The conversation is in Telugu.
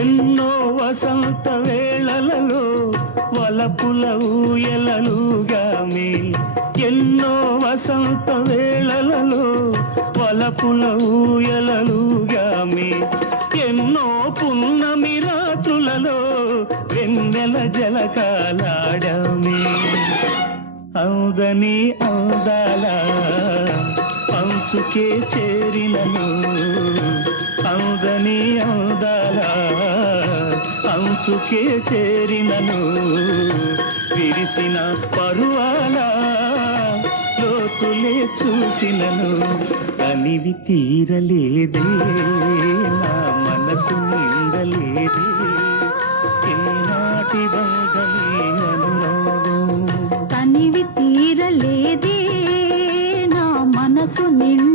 ఎన్నో వసంత వేళలలో వలపుల ఊయలలుగామే, ఎన్నో వసంత వేళలలో వలపుల ఊయలలుగామే, ఎన్నో పున్నమి రాత్రులలో వెన్నెల జలకాలాడమే. అవుదని అవుదాల అంచుకే చేరినను, అవుదని అవుదాల అంచుకే చేరినను, విరిసిన పరువాల లోతులే చూసినను, కనివి తీరలేదే నా మనసు నిండలేదే, ఏనాటి బంధమే అనురాగం. కనివి తీరలేదే నా మనసు నిండ